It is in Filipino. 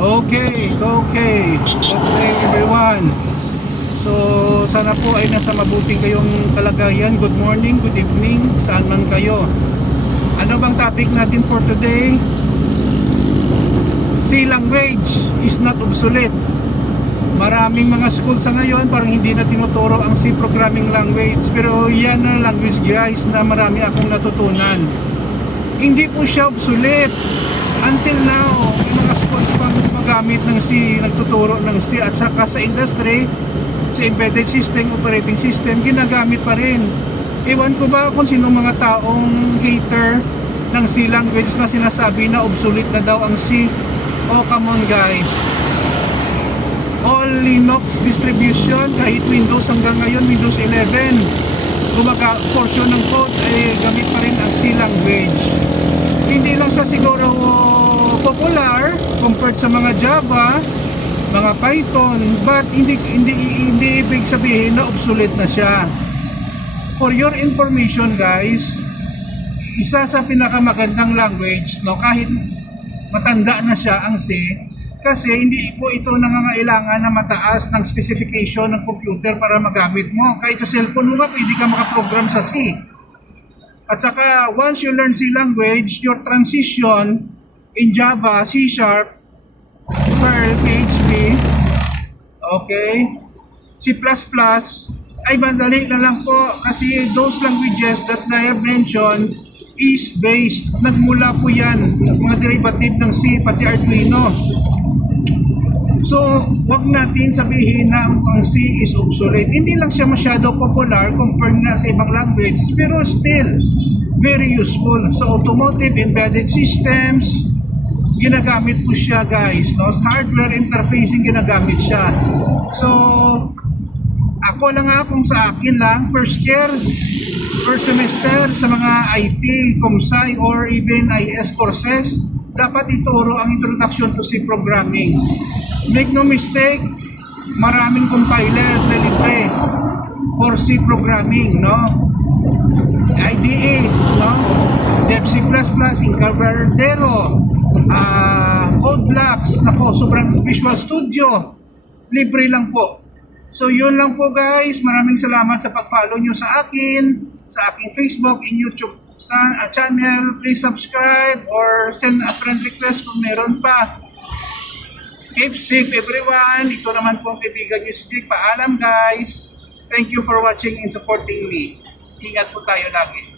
Okay. Good day everyone. So sana po ay nasa mabuting kayong kalagayan. Good morning, good evening, saan man kayo. Ano bang topic natin for today? C language is not obsolete. Maraming mga school sa ngayon parang hindi na tinuturo ang C programming language. Pero yan ang language guys na marami akong natutunan. Hindi po siya obsolete. Until now, yung mga schools pang magamit ng C, nagtuturo ng C, at saka sa industry, sa embedded system, operating system, ginagamit pa rin. Ewan ko ba kung sino mga taong hater ng C language na sinasabi na obsolete na daw ang C. Oh, come on guys. All Linux distribution, kahit Windows hanggang ngayon, Windows 11, portion ng code ay gamit pa rin ang C language. Hindi lang sa siguro popular compared sa mga Java, mga Python, but hindi ibig sabihin na obsolete na siya. For your information guys, isa sa pinakamagandang language, no, kahit matanda na siya ang C, kasi hindi po ito nangangailangan na mataas ng specification ng computer para magamit mo. Kahit sa cellphone mo ba, pwede ka makaprogram sa C. At saka, once you learn C language, your transition in Java, C#, Perl, PHP, okay, C++, ay madali na lang po kasi those languages that I have mentioned is based, nagmula po yan, mga derivative ng C, pati Arduino. So, wag natin sabihin na ang C is obsolete. Hindi lang siya masyado popular compared nga sa ibang language, pero still, very useful. Sa automotive, embedded systems, ginagamit po siya guys. No? Sa hardware interfacing, ginagamit siya. So, ako lang nga kung sa akin lang, first year, first semester sa mga IT, ComSci, or even IS courses, dapat ituro ang introduction to C programming. Make no mistake, maraming compiler na libre for C programming, no? IDE, no? Dev C++, Incaverdero, CodeBlocks, nako, sobrang Visual Studio, libre lang po. So yun lang po guys, maraming salamat sa pag-follow nyo sa akin, sa aking Facebook and YouTube channel. Please subscribe or send a friend request kung meron pa. Keep safe everyone. Ito naman po ang kaibigan nyo si Jake. Paalam guys. Thank you for watching and supporting me. Ingat po tayo lagi.